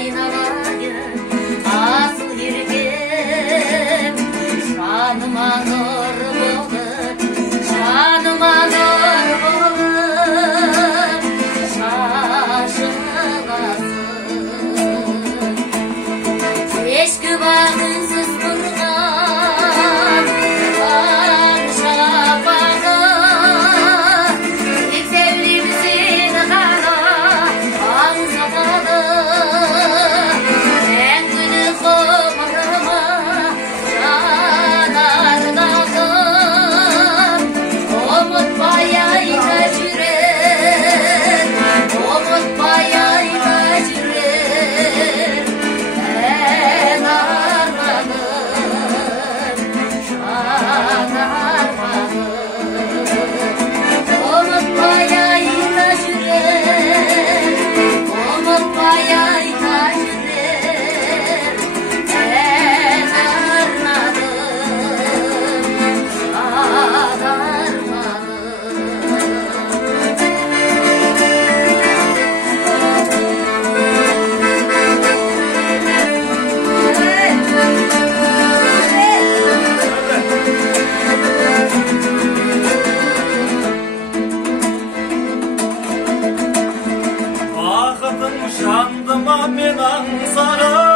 айналайын асыл еркем, жаныма нұр болып, жаныма нұр болып шашыласың. Кешкі бағынсыз тұрған таң шапағы, тек сәулем сені ғана аңсатады. Мәңгілік ғұмырыма жанардағы ұмытпай айта жүрер, ұмытпай айта жүрер. Ән арманым, жан арманым, ұмытпай айта жүрер, ұмытпай айта жүрер. Ән арманым, жан арманым. Бақытың жандыма мен аңсарам,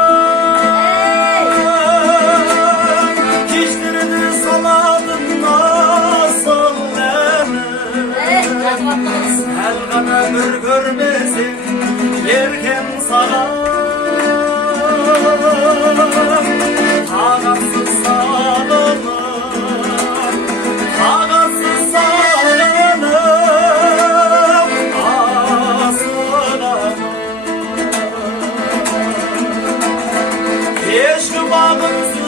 кештерді салатын асыл әнім. Сәл ғана бір көрмесең еркем саған, тағатсыз сағынып, тағатсыз сағынып асығамын. Кешкі бағынсыз